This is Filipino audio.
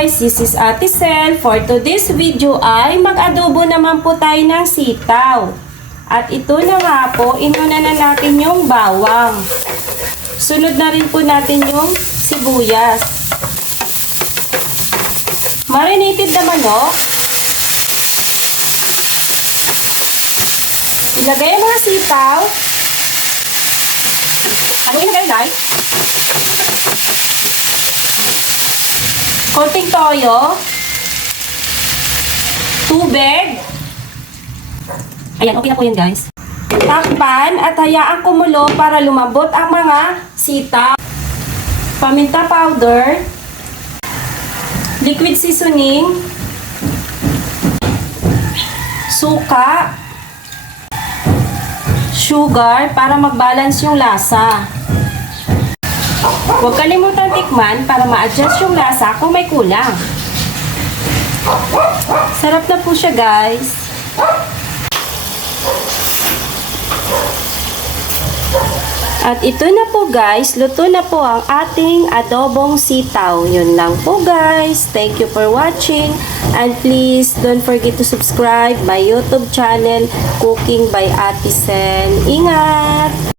guys, this is Ate Sel. For today's video ay mag-adobo naman po tayo ng sitaw. At ito na nga po, inuna na natin yung bawang. Sunod na rin po natin yung sibuyas. Marinated na manok. Ilagay ang mga sitaw. Haluin na guys. Konting toyo, tubig. Ayan, okay na po yan guys. Takpan at hayaang kumulo para lumambot ang mga sitaw. Paminta powder, liquid seasoning, suka, sugar para mag-balance yung lasa. Huwag kalimutan tikman para ma-adjust yung lasa kung may kulang. Sarap na po siya guys. At ito na po guys, luto na po ang ating adobong sitaw. Yun lang po guys. Thank you for watching. And please don't forget to subscribe my YouTube channel, Cooking by Ate Sel. Ingat!